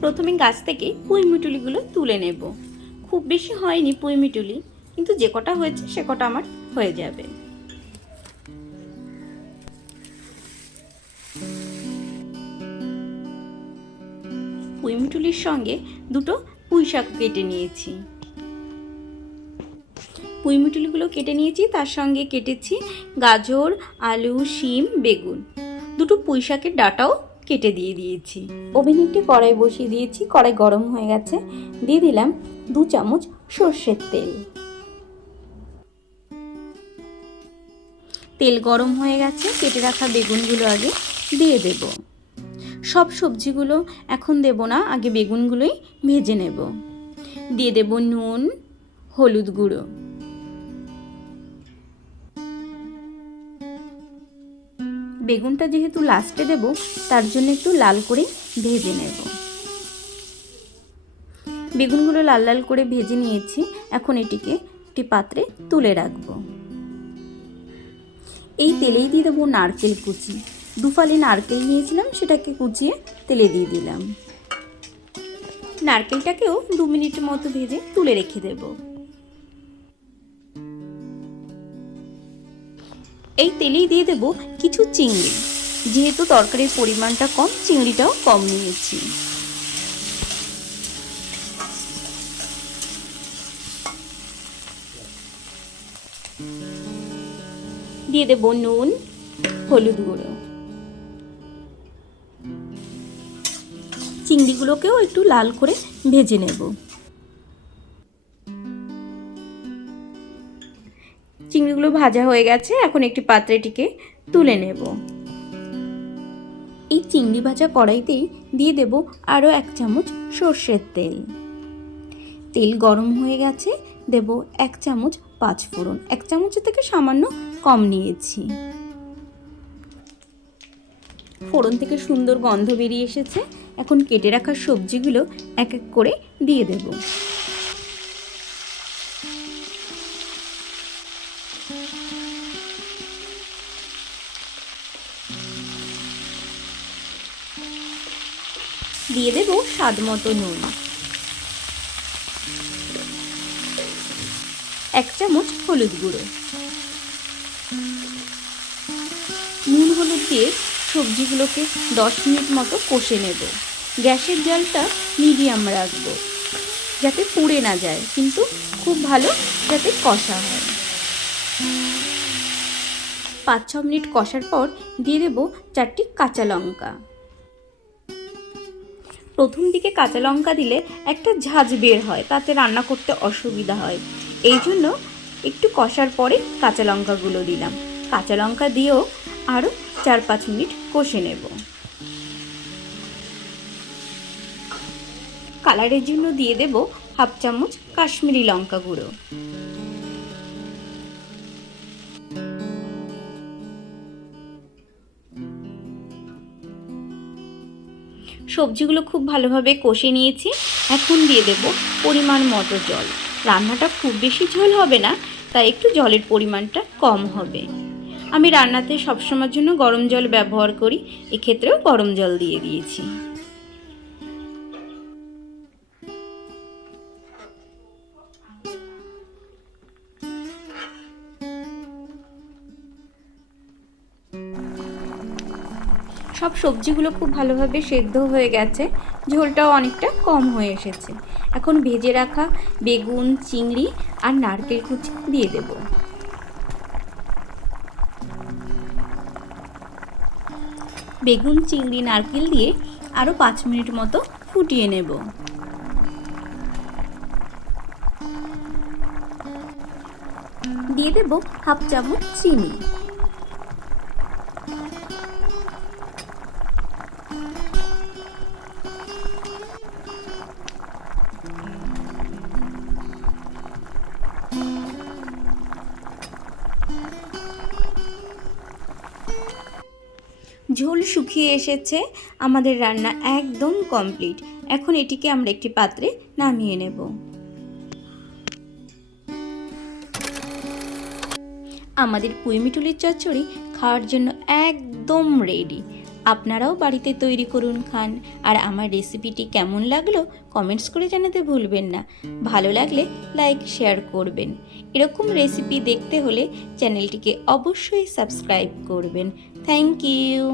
প্রথমে গাছ থেকে পুঁইমিটুলিগুলো তুলে নেব। খুব বেশি হয়নি পুঁইমিটুলি কিন্তু যে কটা হয়েছে সে কটা আমার হয়ে যাবে। পুঁইমিটুলির সঙ্গে দুটো পুঁই শাক কেটে নিয়েছি। পুঁইমিটুলিগুলো কেটে নিয়েছি, তার সঙ্গে কেটেছি গাজর, আলু, শিম, বেগুন। দুটো পুঁই শাকের ডাটাও কেটে দিয়ে দিয়েছি। ওভেনে একটি কড়াই বসিয়ে দিয়েছি, কড়াই গরম হয়ে গেছে। দিয়ে দিলাম দু চামচ সর্ষের তেল। তেল গরম হয়ে গেছে, কেটে রাখা বেগুনগুলো আগে দিয়ে দেব। সব সবজিগুলো এখন দেব না, আগে বেগুনগুলোই ভেজে নেব। দিয়ে দেব নুন, হলুদ গুঁড়ো। বেগুনটা যেহেতু লাস্টে দেব, তার জন্য একটু লাল করে ভেজে নেব। বেগুনগুলো লাল লাল করে ভেজে নিয়েছি, এখন এটিকে একটি পাত্রে তুলে রাখব। এই তেলেই দিয়ে দেবো নারকেল কুচি। দুফালি নারকেল নিয়েছিলাম, সেটাকে কুচিয়ে তেলে দিয়ে দিলাম। নারকেলটাকেও দু মিনিটের মতো ভেজে তুলে রেখে দেব। এই তেলেই দিয়ে দেব কিছু চিংড়ি। যেহেতু তরকারির পরিমাণটা কম, চিংড়িটাও কম নিয়েছি। দিয়ে দেব নুন, হলুদ গুঁড়ো। চিংড়িগুলোকেও একটু লাল করে ভেজে নেব। চিংড়িগুলো ভাজা হয়ে গেছে, এখন একটি পাত্রেটিকে তুলে নেব। এই চিংড়ি ভাজা কড়াইতেই দিয়ে দেব আরও এক চামচ সর্ষের তেল। তেল গরম হয়ে গেছে, দেব এক চামচ পাঁচ ফোড়ন। এক চামচের থেকে সামান্য কম নিয়েছি। ফোড়ন থেকে সুন্দর গন্ধ বেরিয়ে এসেছে, এখন কেটে রাখা সবজিগুলো এক এক করে দিয়ে দেব। দিয়ে দেব স্বাদ মতো নুন। এক চামচ হলুদ গুঁড়ো। নুন হলুদ দিয়ে সবজিগুলোকে দশ মিনিট মতো কষে নেব। গ্যাসের জলটা মিডিয়াম রাখব, যাতে পুড়ে না যায়, কিন্তু খুব ভালো যাতে কষা হয়। পাঁচ ছ মিনিট কষার পর দিয়ে দেবো চারটি কাঁচা লঙ্কা। প্রথম দিকে কাঁচা লঙ্কা দিলে একটা ঝাঁঝ বের হয়, তাতে রান্না করতে অসুবিধা হয়। এই জন্য একটু কষার পরে কাঁচা লঙ্কাগুলো দিলাম। কাঁচা লঙ্কা দিয়েও আরও চার পাঁচ মিনিট কষে নেব। কালারের জন্য দিয়ে দেব হাফ চামচ কাশ্মীরি লঙ্কা গুঁড়ো। সবজিগুলো খুব ভালোভাবে কষে নিয়েছি। এখন দিয়ে দেব পরিমাণ মতো জল। রান্নাটা খুব বেশি ঝোল হবে না, তাই একটু জলের পরিমাণটা কম হবে। আমি রান্নাতে সবসময়ের জন্য গরম জল ব্যবহার করি, এক্ষেত্রেও গরম জল দিয়ে দিয়েছি। সব সবজিগুলো খুব ভালোভাবে সেদ্ধ হয়ে গেছে। ঝোলটাও অনেকটা কম হয়ে এসেছে। এখন ভেজে রাখা বেগুন, চিংড়ি আর নারকেল কুচি দিয়ে দেব। বেগুন, চিংড়ি, নারকেল দিয়ে আরও পাঁচ মিনিট মতো ফুটিয়ে নেব। দিয়ে দেব হাফ চামচ চিনি। ঝোল শুকিয়ে এসেছে। আমাদের রান্না একদম কমপ্লিট। এখন এটিকে আমরা একটি পাত্রে নামিয়ে নেব। আমাদের পুঁইমিটুলির চচ্চড়ি খাওয়ার জন্য একদম রেডি আপনারাও বাড়িতে তৈরি করুন খান। আর আমার রেসিপিটি কেমন লাগল কমেন্টস করে জানাতে ভুলবেন না। ভালো লাগলে লাইক শেয়ার করবেন। এরকম রেসিপি দেখতে হলে চ্যানেলটিকে অবশ্যই সাবস্ক্রাইব করবেন। Thank you